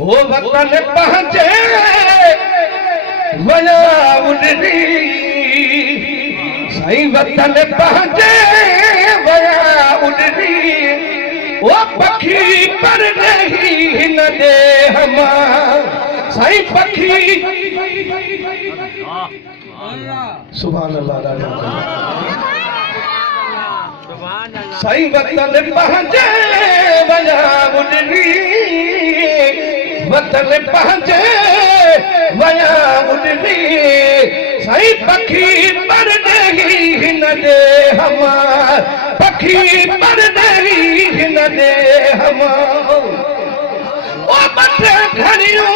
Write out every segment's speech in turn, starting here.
हो वतन पहुंचे वया उडरी सही वतन पहुंचे वया उडरी वो पखी पर नहीं न दे हम सही पखी सुभान अल्लाह सही वतन पहुंचे वया उडरी वतन पहुंचे वया उडरी सही पखी पर नहीं न दे हम पखी पर नहीं न दे हम ओ बटे घड़ियों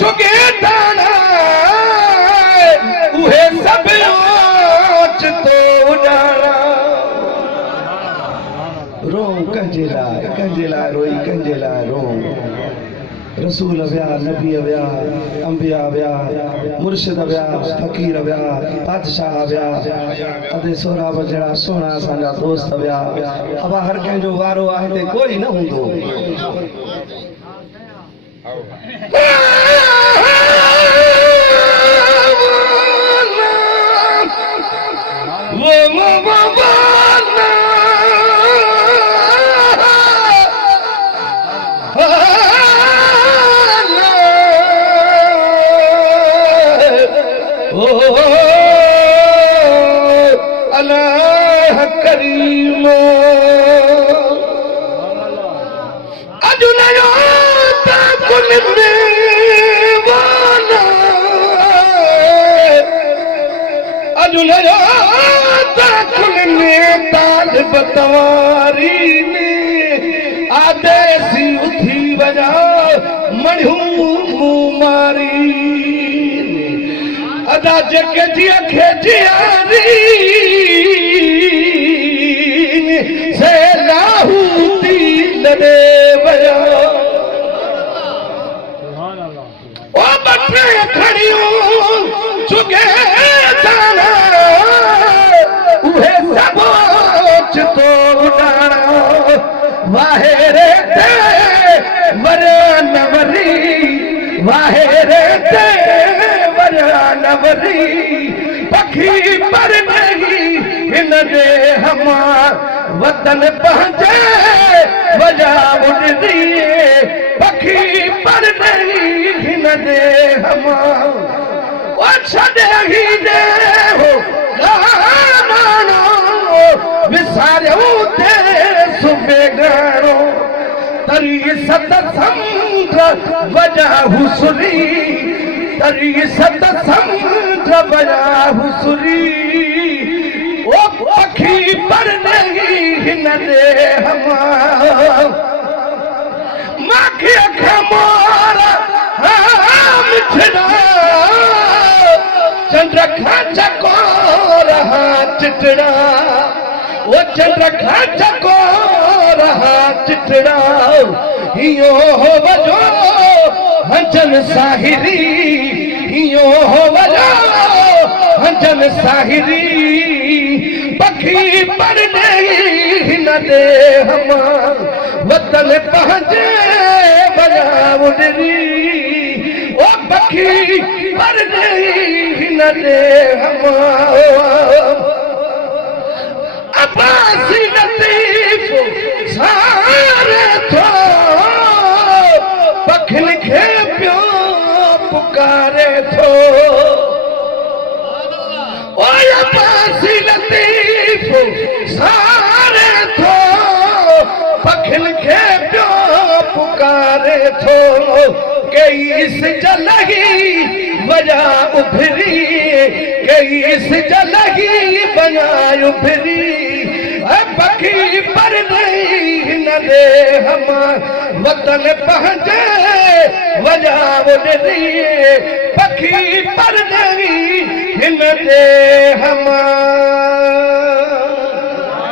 चुके दाना उहे सब ओच तो उडारा रो कंजेला रोई कंजेला रो रसूल व्या नबी व्या अंबिया व्या मुर्शिद व्या फकीर व्या बादशाह व्या अदे सोरा बजड़ा सोना असांजा दोस्त व्या अब हर कंहिंजो वारो आहे ते कोई न हूंदो अल्लाह करीम अजुनयो ताकुल वाला अजुनयो ताकुल में ताज बतवारी ने आदेसी उठी वजा मणिहू मारी अदा जके जिया खे जियारी से लाहूती लड़े वया ओ बटे खड़ियों चुके दाना उहे सबोच तो उडारा वाहे रे ते वरा नवरी वाहे रे ते वरा नवरी पखी पर नहीं हिन दे हम वतन पहुंचे वजा उडरी पखी पर नहीं हिन दे हम ओ छड़े ही दे हो गानो विसारियो ते सुबे गानो तरी सत समुद्र वजा हुसरी तरी सत समुद्र वजा हुसरी ओ पखी पर नहीं न दे हम माखी खमोरा मिठड़ा चंद्र खा चकोर चिटड़ा ओ चंद्र खा चकोर चिटड़ा हियो हो वजो हंजन साहिरी हियो हो वजो हंजन साहिरी पखी पर नहीं न दे हम वतन पहुंचे बजा उडरी ओ पखी पर नहीं न दे हम अब्बासी लतीफ सारे थो पखिन खे पियो पुकारे थो ओ अब्बासी लतीफ सारे थो पखिन खे पियो पुकारे थो कईस जलही बजा उभरी कईस जलही बजा उभरी पखी पर नहीं न दे हम वतन पहुंचे वजा उडरी पखी पर नहीं न दे हम